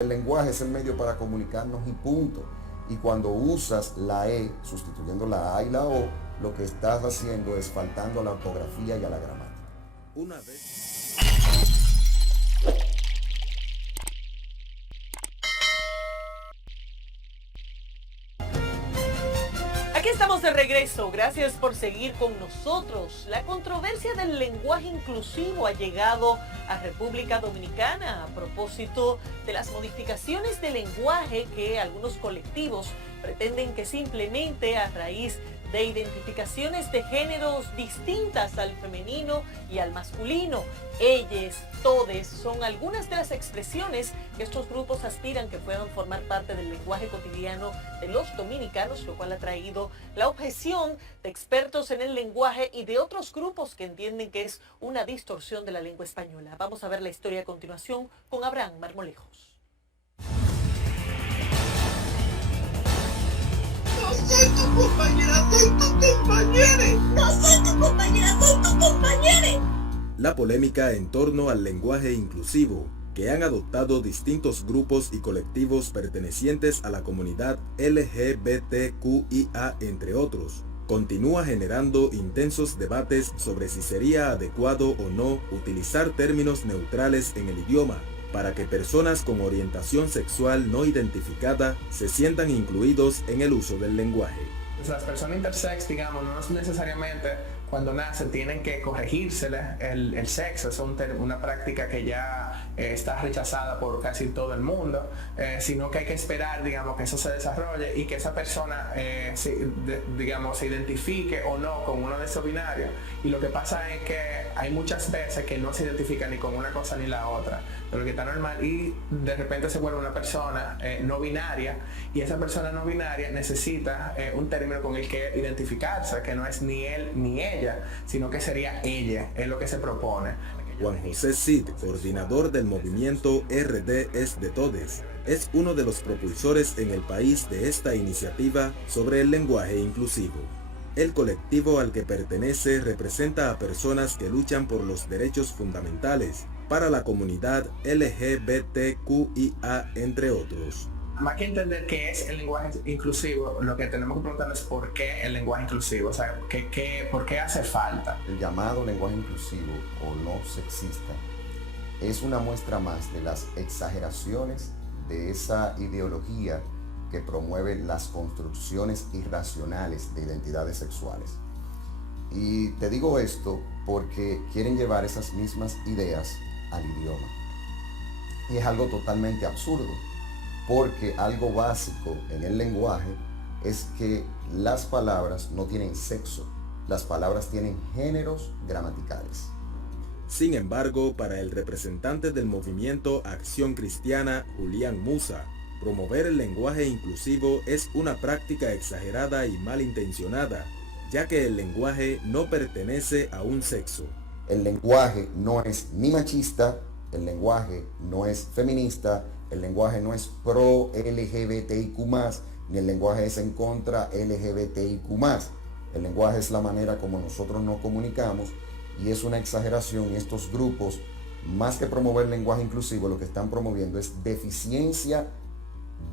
El lenguaje es el medio para comunicarnos y punto. Y cuando usas la E sustituyendo la A y la O, lo que estás haciendo es faltando a la ortografía y a la gramática. Una vez. Aquí estamos de regreso, gracias por seguir con nosotros. La controversia del lenguaje inclusivo ha llegado a República Dominicana a propósito de las modificaciones de lenguaje que algunos colectivos pretenden que se implemente a raíz de identificaciones de géneros distintas al femenino y al masculino. Ellas, todes, son algunas de las expresiones que estos grupos aspiran que puedan formar parte del lenguaje cotidiano de los dominicanos, lo cual ha traído la objeción de expertos en el lenguaje y de otros grupos que entienden que es una distorsión de la lengua española. Vamos a ver la historia a continuación con Abraham Marmolejos. No soy tu compañera, soy tu compañera. No soy tu compañera, soy tu compañera. La polémica en torno al lenguaje inclusivo que han adoptado distintos grupos y colectivos pertenecientes a la comunidad LGBTQIA, entre otros, continúa generando intensos debates sobre si sería adecuado o no utilizar términos neutrales en el idioma para que personas con orientación sexual no identificada se sientan incluidos en el uso del lenguaje. Las personas intersex, digamos, no necesariamente cuando nacen tienen que corregírsele el sexo. Es una práctica que ya está rechazada por casi todo el mundo, sino que hay que esperar, digamos, que eso se desarrolle y que esa persona, digamos, se identifique o no con uno de esos binarios. Y lo que pasa es que hay muchas veces que no se identifica ni con una cosa ni la otra, pero que está normal, y de repente se vuelve una persona no binaria, y esa persona no binaria necesita un término con el que identificarse, que no es ni él ni ella, sino que sería ella, es lo que se propone. Juan José Cid, coordinador del movimiento RD es de Todes, es uno de los propulsores en el país de esta iniciativa sobre el lenguaje inclusivo. El colectivo al que pertenece representa a personas que luchan por los derechos fundamentales para la comunidad LGBTQIA, entre otros. Más que entender qué es el lenguaje inclusivo, lo que tenemos que preguntarnos es por qué el lenguaje inclusivo, o sea, ¿por qué hace falta? El llamado lenguaje inclusivo o no sexista es una muestra más de las exageraciones de esa ideología que promueve las construcciones irracionales de identidades sexuales. Y te digo esto porque quieren llevar esas mismas ideas al idioma. Y es algo totalmente absurdo, porque algo básico en el lenguaje es que las palabras no tienen sexo, las palabras tienen géneros gramaticales. Sin embargo, para el representante del movimiento Acción Cristiana, Julián Musa, promover el lenguaje inclusivo es una práctica exagerada y malintencionada, ya que el lenguaje no pertenece a un sexo. El lenguaje no es ni machista, el lenguaje no es feminista, el lenguaje no es pro LGBTIQ+, ni el lenguaje es en contra LGBTIQ+. El lenguaje es la manera como nosotros nos comunicamos, y es una exageración, y estos grupos, más que promover el lenguaje inclusivo, lo que están promoviendo es deficiencia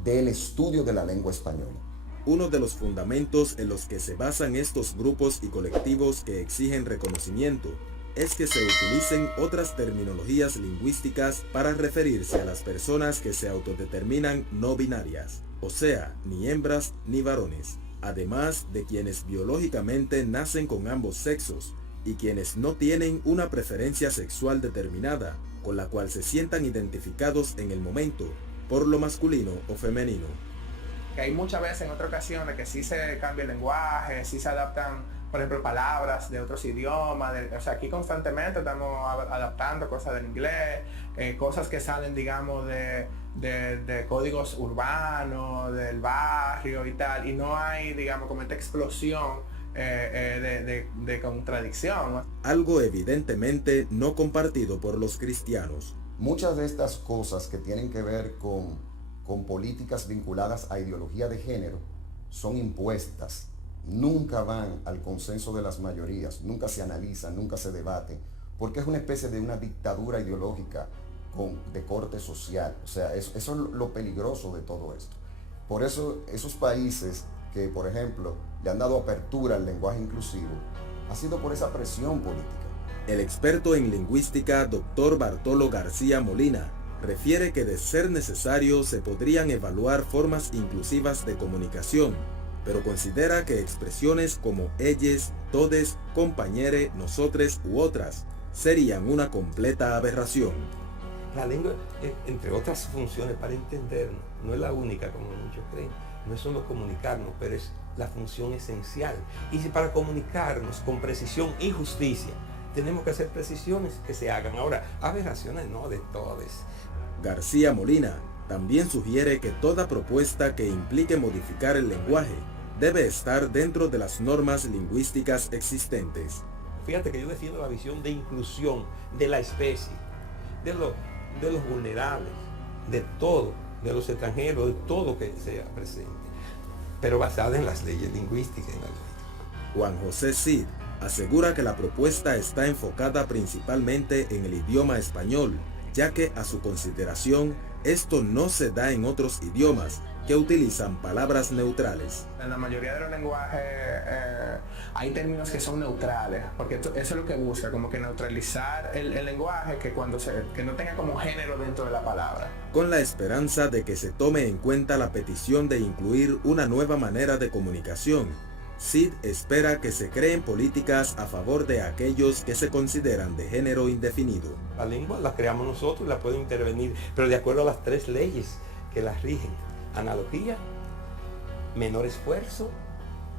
del estudio de la lengua española. Uno de los fundamentos en los que se basan estos grupos y colectivos que exigen reconocimiento es que se utilicen otras terminologías lingüísticas para referirse a las personas que se autodeterminan no binarias, o sea, ni hembras ni varones, además de quienes biológicamente nacen con ambos sexos y quienes no tienen una preferencia sexual determinada con la cual se sientan identificados en el momento por lo masculino o femenino. Que hay muchas veces en otras ocasiones que sí se cambia el lenguaje, sí se adaptan, por ejemplo, palabras de otros idiomas, o sea, aquí constantemente estamos adaptando cosas del inglés, cosas que salen, digamos, de códigos urbanos, del barrio y tal, y no hay, digamos, como esta explosión de contradicción. Algo evidentemente no compartido por los cristianos. Muchas de estas cosas que tienen que ver con políticas vinculadas a ideología de género son impuestas, nunca van al consenso de las mayorías, nunca se analizan, nunca se debaten, porque es una especie de una dictadura ideológica de corte social. O sea, eso es lo peligroso de todo esto. Por eso esos países que, por ejemplo, le han dado apertura al lenguaje inclusivo, ha sido por esa presión política. El experto en lingüística, Dr. Bartolo García Molina, refiere que de ser necesario se podrían evaluar formas inclusivas de comunicación, pero considera que expresiones como elles, todes, compañere, nosotres u otras serían una completa aberración. La lengua, entre otras funciones para entendernos, no es la única como muchos creen, no es solo comunicarnos, pero es la función esencial. Y si para comunicarnos con precisión y justicia tenemos que hacer precisiones, que se hagan. Ahora, aberraciones no de todes. García Molina también sugiere que toda propuesta que implique modificar el lenguaje debe estar dentro de las normas lingüísticas existentes. Fíjate que yo defiendo la visión de inclusión de la especie, de los vulnerables, de todo, de los extranjeros, de todo que sea presente, pero basada en las leyes lingüísticas. Juan José Cid asegura que la propuesta está enfocada principalmente en el idioma español, ya que a su consideración esto no se da en otros idiomas que utilizan palabras neutrales. En la mayoría de los lenguajes hay términos que son neutrales, porque eso es lo que busca, como que neutralizar el lenguaje, que no tenga como género dentro de la palabra. Con la esperanza de que se tome en cuenta la petición de incluir una nueva manera de comunicación, Cid espera que se creen políticas a favor de aquellos que se consideran de género indefinido. La lengua la creamos nosotros y la puede intervenir, pero de acuerdo a las 3 leyes que las rigen: analogía, menor esfuerzo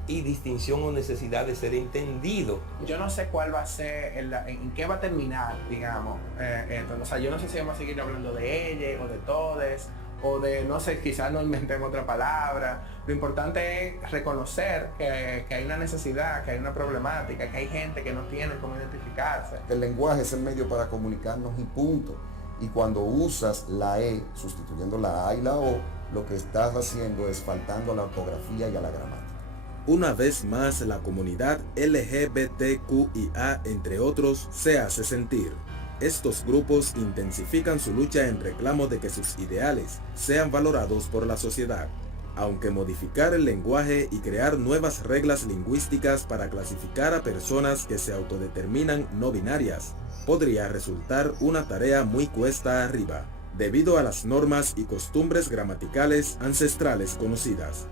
y distinción o necesidad de ser entendido. Yo no sé cuál va a ser, en qué va a terminar, digamos. Entonces, o sea, yo no sé si vamos a seguir hablando de ella o de todes, o de, no sé, quizás no inventemos otra palabra. Lo importante es reconocer que hay una necesidad, que hay una problemática, que hay gente que no tiene cómo identificarse. El lenguaje es el medio para comunicarnos y punto. Y cuando usas la E sustituyendo la A y la O, lo que estás haciendo es faltando a la ortografía y a la gramática. Una vez más, la comunidad LGBTQIA, entre otros, se hace sentir. Estos grupos intensifican su lucha en reclamo de que sus ideales sean valorados por la sociedad. Aunque modificar el lenguaje y crear nuevas reglas lingüísticas para clasificar a personas que se autodeterminan no binarias podría resultar una tarea muy cuesta arriba, debido a las normas y costumbres gramaticales ancestrales conocidas.